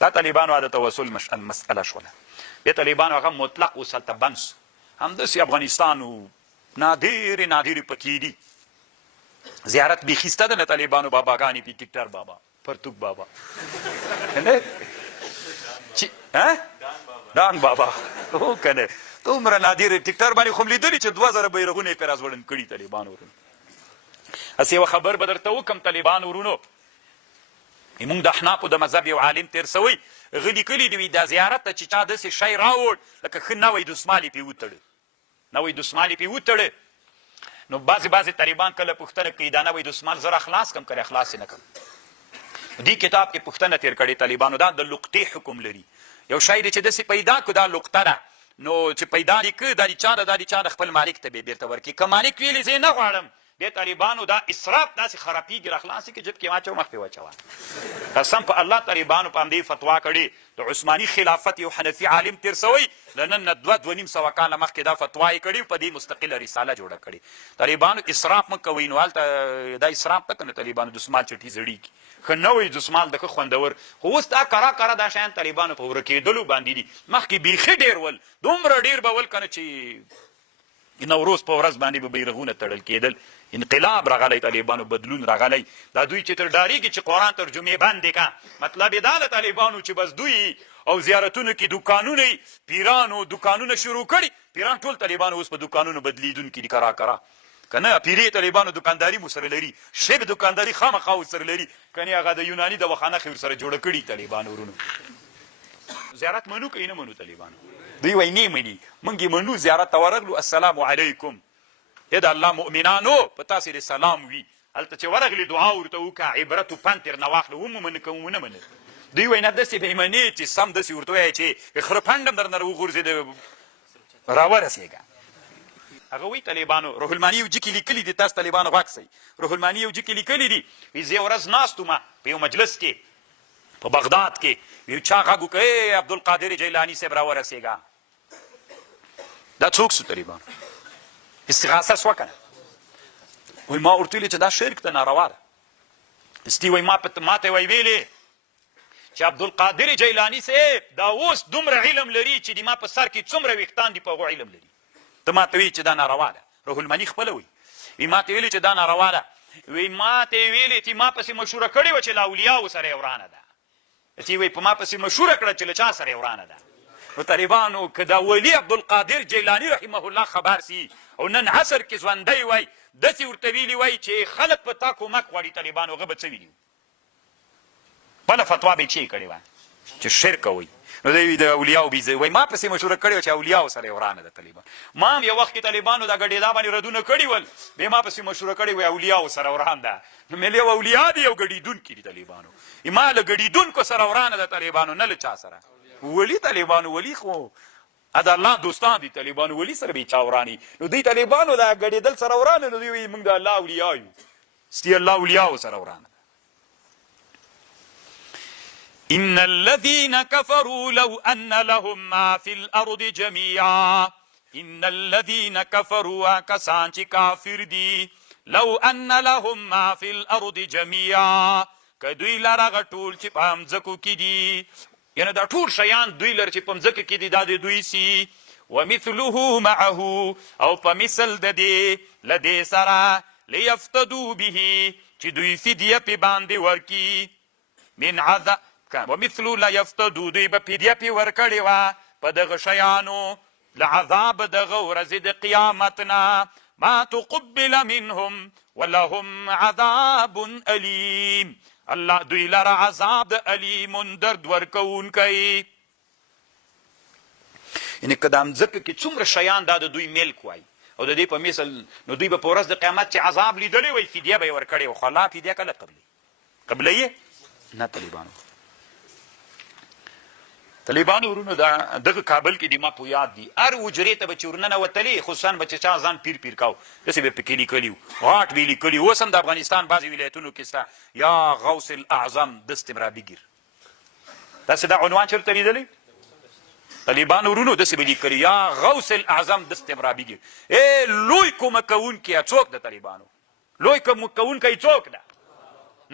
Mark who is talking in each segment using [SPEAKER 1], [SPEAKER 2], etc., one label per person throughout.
[SPEAKER 1] دا طالبانو د توسل مش... مسأله شوله بیا طالبانو هغه مطلق وسلته بنس همداسې افغانستان و نادر نادر پکې دي. زیارت بیخیسته ده نه طالبانو باباګانې پی ټیکټر بابا پرتوک بابا. چې دان بابا. او کنه دومره نادر ټیکټر باندې خو لیدلی چې 2000 بیرغونه پر از وړن کړي طالبان ورونه اسی یو خبر به درته وکم طالبان ورونو موږ د احنافو د مذهب یو عالم تیر سوی. غلی کلی دی د زیارت ته چې چا داسې شی راوړ لکه ښه نوی دسمالې پې وتړه. نوی دسمالې پې وتړه. نو بعضې بعضې طالبان کله پوښتنه کوي دا نوی دسمال زه اخلاص کم کړی اخلاص یې نه کړم. دې کتاب کې پوښتنه تیر کړې طالبانو دا د لقطې حکم لري. یو شی دی چې داسې پیدا کړو دا لقطه ده. نو چې پیدا دې که دا دې چا ده دا دې چا د خپل مالک ته به بیرته ورکړي. که مالک ویلې زه نه غواړم بیا طالبانو دا اسراف داسې خرابېږي راخلاصې کې جب کې واچو مخ پې واچوه. قسم په الله طالبانو په همدې فتوا کړې د عثماني خلافت یو حنفي عالم تیر سوی له نن نه دوه دوه نیم سوه کاله مخکې دا فتوا یې کړې په دې مستقله رساله جوړه کړې طالبانو اسراف مه کوئ نو هلته دا اسراف ته که نه طالبانو دسمال چټي زړېږي. ښه نوی دسمال د ښه خوندور. خو اوس دا کرا کرا دا شیان طالبانو په ورکېدلو باندې دي. مخکې بیخي ډېر ول دومره ډېر به ول که نه چې نوروز په ورځ باندې به بیرغونه تړل کېدل انقلاب راغلی طالبانو بدلون راغلی دا دوی چې تر ډاریږي چې قرآن ترجمې بندې کا مطلب یې دا د طالبانو چې بس دوی او زیارتونو کې دکانونه پیرانو دکانونه شروع کړي پیران ټول طالبانو اوس په دکانونو بدلیدونکي دي کرا کرا کنه پیری طالبانو دکانداری مو سره لري شیب دکانداری خامخا سره لري کنه هغه د یونانی د وخانه خیر سره جوړ کړي طالبانو ورونو زیارت منو کینه منو طالبانو دوی وای نه مني مونږ منو زیارت ته ورغلو السلام علیکم. یا د الله مؤمنانو په تاسو لري سلام وی هلته چې ورغلی دعا ورته وکړه عبرت پن تر نه واخلو هم من کوم نه منه. دوی وای نه داسې به منی چې سم داسې ورته وای چې خره پندم در نه وغورځېد راورسېږه هغه وی طالبانو روح المانی یو جکی لیکلی دي تاسو طالبانو غوښ سي روح المانی یو جکی لیکلی دي. زه ورځ ناستم په یو مجلس کې په بغداد کې. یو چا غږ وکړ عبدالقادر جیلانی صاحب را ورسېږه دا څوک سو طالبانو استغاثه سو کنه وای ما ورته چې دا شرک ته ناروا ده. استی وای ما په ماته وای ویلې چې عبدالقادر جیلانی صاحب دا اوس دومره علم لري چې د ما په سر کې څومره وختان دی په غو علم لري. ته ما ته وی چې دا ناروا ده. روح المانی خپل وی وی ما ته ویلې چې دا ناروا ده. وی ما ته ویلې چې ما پسې مشوره کړې و چې لا اولیاء سره ورانه ده چې وی په ما پسې مشوره کړه چې له چا سره ورانه ده نو طالبانو که دا ولی عبدالقادر جیلانی رحمه الله خبر سي او نن عصر کې ژوندی وای داسې ورته ویلي وای چې خلک په تا کومک غواړي طالبانو هغه به څه ویلي بله فتوا به یې چی کړې وه چې شرک کوئ نو دوی د اولیاء بیزه وای ما پسې مشوره کړې چې اولیاء سره ورانه ده طالبان ما یو وخت کې طالبانو دا ګډېدا باندې ردونه کړي ول به ما پسې مشوره کړې وای اولیاء سره وران ده نو مې له اولیاء دی یو ګډیدون کړي طالبانو ما له ګډیدون کو سره ورانه ده طالبانو نه له چا سره ولی طالبانو ولی خو ادا الله دوستان دي طالبانو ولی سره به چاورانی نو دوی طالبانو دا غړیدل سره ورانه نو دوی موږ د الله اولیاء یو ستی الله اولیاء سره ورانه ان الذين كفروا لو ان لهم ما في الارض جميعا. ان الذين كفروا کسان چې کافر دي. لو ان لهم ما في الارض جميعا. کدوی لاره غټول چې پام زکو کې دي. یعنی دا ټول شیان دوی لر چې پمځکه کې دي دا دوی سي. ومثله معه. او په مثل د دې لدې سره ليفتدوا به چې دوی فدیه په باندې ورکی. من عذاب ومثل لا يفتدوا دوی په فدیه په ورکړې وا په دغه شیانو لعذاب دغه ورځې د قیامتنا ما تقبل منهم ولهم عذاب أليم. الله دوی لره عذاب د علیم درد ورکون کوي ان کدام ځکه کې څومره شیان دا د دوی ملک وای. او د دې په مثال نو دوی به په ورځ د قیامت چې عذاب لیدلی وای فدیه به ورکړي او خلا فدیه کله قبلي قبلي نه طالبانو طالبانو ورونو دا دغه کابل کې د ما په یاد دي. هر وجرې ته به چورننه وتلی خصوصا به چې چا ځان پیر پیر کاو داسې به پکې لیکلي غاټ وی لیکلي اوس هم د افغانستان بعضې ولایتونو کې سته. یا غوث الاعظم دست مرابیګیر داسې دا عنوان چېرته لیدلی؟ طالبان ورونو داسې به لیکلي یا غوث الاعظم دست مرابیګیر ای لوی کومک کوونکی څوک د طالبانو؟ لوی کومک کوونکی څوک ده؟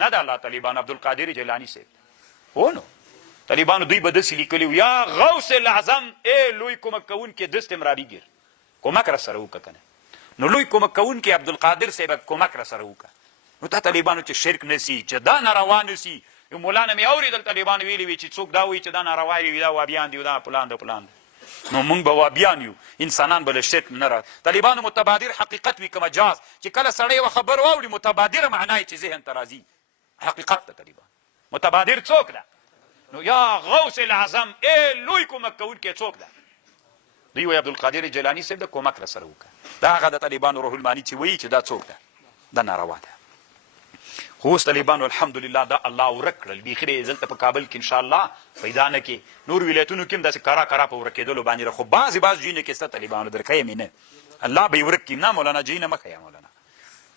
[SPEAKER 1] نه د الله طالبان عبدالقادر جیلانی صاحب. هو نو طالبانو دوی به داسې لیکلي یا غوث الاعظم ای لوی کومک کوونکې دست امرابي ګیر. کومک را سره وکړه کنه؟ نو لوی کومک کوونکې عبدالقادر صاحب کومک را سره وکړه نو تا طالبانو چې شرک نسی چې دا ناروا نسی یو مولانا مې اورېدل طالبانو ویلي وي چې څوک دا وایي چې دا ناروا وي دا وابیان دي دا پلان ده پلان ده. نو موږ به وابیان یو انسانان به له شرک نه را طالبانو متبادر حقیقت وي که مجاز چې کله سړی یوه خبر واوري متبادره معنا یې چې ذهن ته راځي. حقیقت ده طالبان. متبادر څوک ده نو یا غوث العظم ای لوی کومک کوونکی څوک ده؟ دوی وایي عبدالقادر جیلاني صاحب د کومک را سره وکړه. دا هغه د طالبانو روح المانی چې وایي چې دا څوک ده دا ناروا ده. خو اوس طالبانو الحمدلله دا الله ورک کړل. بیخي یې دلته په کابل کې انشاءالله پیدا نه کې نور ولایتونو کې هم داسې کرا کرا په ورکېدلو باندې خو بعضې بعض ځایونه کې سته طالبانو درښیم یې نه؟ الله به یې ورک کړي. نه مولانا جي نه مه ښیه مولانا.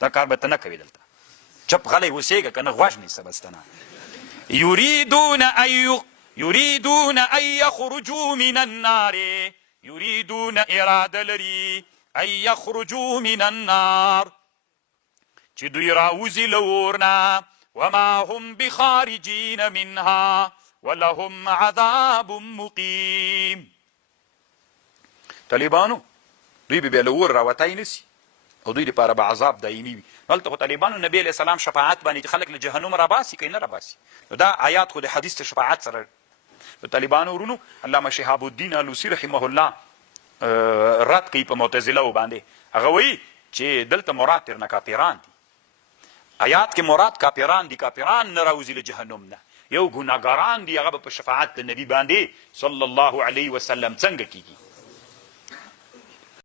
[SPEAKER 1] دا کار به ته نه کوي دلته. چپ غلی اوسېږه که نه؟ غوږ نیسه بس ته نه يريدون أن ي... يريدون أن يخرجوا من النار. يريدون إرادة لري أن يخرجوا من النار. چې دوی راوزي لورنا وما هم بخارجين منها ولهم عذاب مقيم طالبانو دوی به لور راوتای نسی او دوی لپاره به عذاب دایمي وي دلته خو طالبانو نبی علیہ السلام شفاعت باندې خلک له جهنم را باسي که نه را باسي. نو دا آیات خو د حدیث ته شفاعت سره د طالبانو ورونو علامه شهاب الدین الوسی رحمه الله رد کوي په معتزله باندې. هغه وایي چې دلته مراد تر نه کافران دي. آیات کې مراد کافران دي کافران نه راوځي له جهنم نه. یو ګناګاران دي هغه په شفاعت د نبی باندې صلی الله علیه وسلم څنګه کیږي